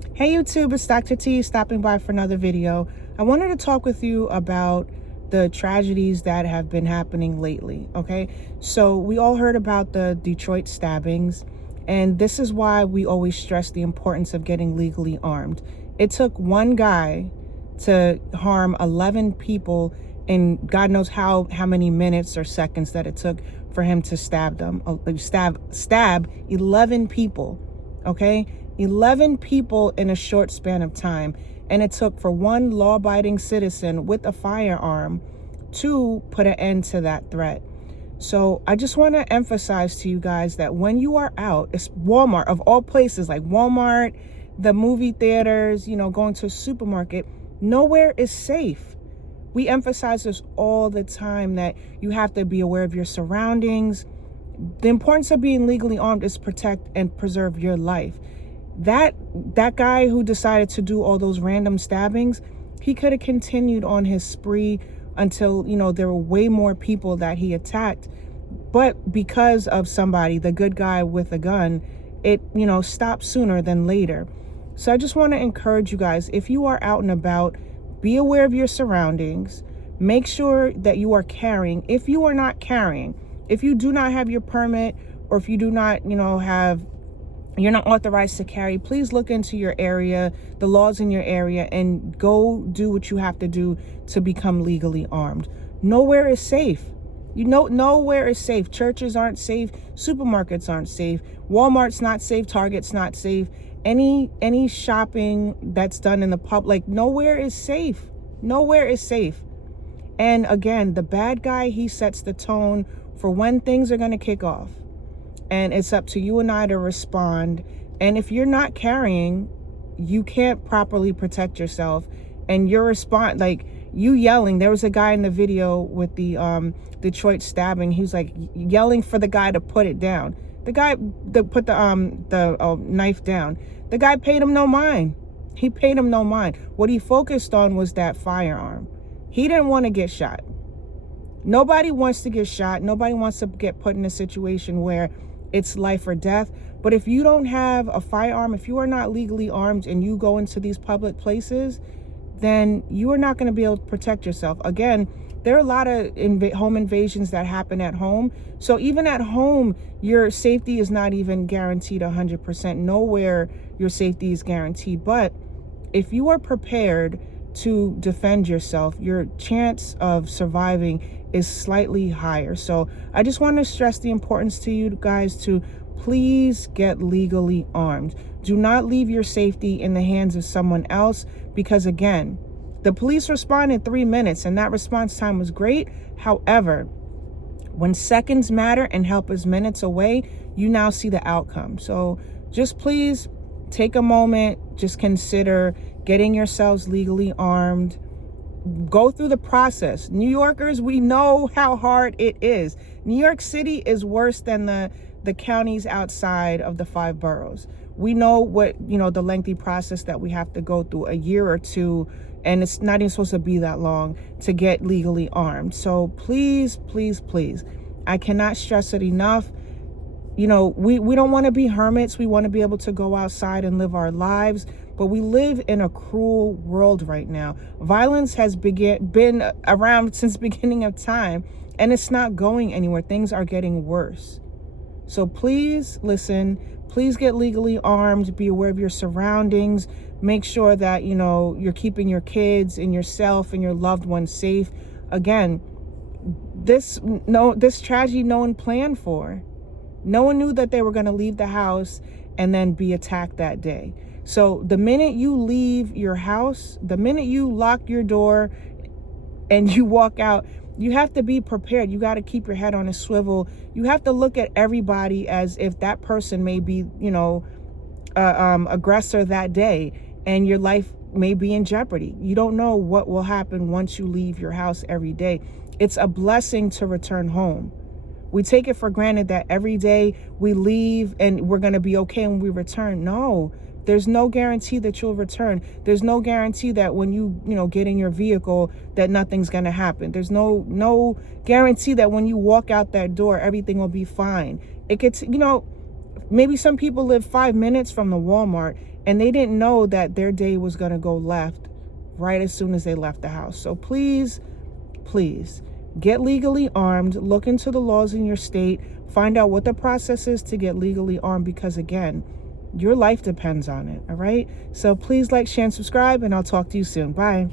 Hey YouTube, it's Dr. T stopping by for another video. I wanted to talk with you about the tragedies that have been happening lately, okay? So we all heard about the Detroit stabbings, and this is why we always stress the importance of getting legally armed. It took one guy to harm 11 people in God knows how many minutes or seconds that it took for him to stab 11 people, okay? 11 people in a short span of time. And it took for one law-abiding citizen with a firearm to put an end to that threat. So I just want to emphasize to you guys that when you are out, it's Walmart of all places, like Walmart, the movie theaters, going to a supermarket, nowhere is safe. We emphasize this all the time, that you have to be aware of your surroundings. The importance of being legally armed is protect and preserve your life. That guy who decided to do all those random stabbings, he could have continued on his spree until, there were way more people that he attacked. But because of somebody, the good guy with a gun, it, stopped sooner than later. So I just want to encourage you guys, if you are out and about, be aware of your surroundings. Make sure that you are carrying. If you are not carrying, if you do not have your permit, or if you do not, you're not authorized to carry, please look into your area, the laws in your area, and go do what you have to do to become legally armed. Nowhere is safe. Nowhere is safe. Churches aren't safe. Supermarkets aren't safe. Walmart's not safe. Target's not safe. Any shopping that's done in the public, nowhere is safe. Nowhere is safe. And again, the bad guy, he sets the tone for when things are going to kick off. And it's up to you and I to respond. And if you're not carrying, you can't properly protect yourself. And your response, like you yelling, there was a guy in the video with the Detroit stabbing. He was like yelling for the guy to put it down. The guy that put the knife down. The guy paid him no mind. He paid him no mind. What he focused on was that firearm. He didn't want to get shot. Nobody wants to get shot. Nobody wants to get put in a situation where it's life or death. But if you don't have a firearm, if you are not legally armed and you go into these public places, then you are not going to be able to protect yourself. Again, there are a lot of home invasions that happen at home. So even at home, your safety is not even guaranteed 100%. Nowhere your safety is guaranteed. But if you are prepared to defend yourself, your chance of surviving is slightly higher. So I just want to stress the importance to you guys to please get legally armed. Do not leave your safety in the hands of someone else, because again, the police responded in 3 minutes and that response time was great. However, when seconds matter and help is minutes away, you now see the outcome. So just please take a moment, just consider getting yourselves legally armed. Go through the process. New Yorkers, we know how hard it is. New York City is worse than the counties outside of the 5 boroughs. We know what, the lengthy process that we have to go through, a year or two, and it's not even supposed to be that long to get legally armed. So please, please, please, I cannot stress it enough. We don't want to be hermits. We want to be able to go outside and live our lives. But we live in a cruel world right now. Violence has been around since the beginning of time, and it's not going anywhere. Things are getting worse. So please listen. Please get legally armed. Be aware of your surroundings. Make sure that, you're keeping your kids and yourself and your loved ones safe. Again, this tragedy no one planned for. No one knew that they were going to leave the house and then be attacked that day. So the minute you leave your house, the minute you lock your door and you walk out, you have to be prepared. You got to keep your head on a swivel. You have to look at everybody as if that person may be, aggressor that day, and your life may be in jeopardy. You don't know what will happen once you leave your house every day. It's a blessing to return home. We take it for granted that every day we leave and we're going to be okay when we return. No, there's no guarantee that you'll return. There's no guarantee that when you get in your vehicle that nothing's going to happen. There's no guarantee that when you walk out that door, everything will be fine. It gets, maybe some people live 5 minutes from the Walmart And they didn't know that their day was going to go left right as soon as they left the house. So please, please get legally armed. Look into the laws in your state. Find out what the process is to get legally armed, because again, your life depends on it. All right. So please like, share, and subscribe, and I'll talk to you soon. Bye.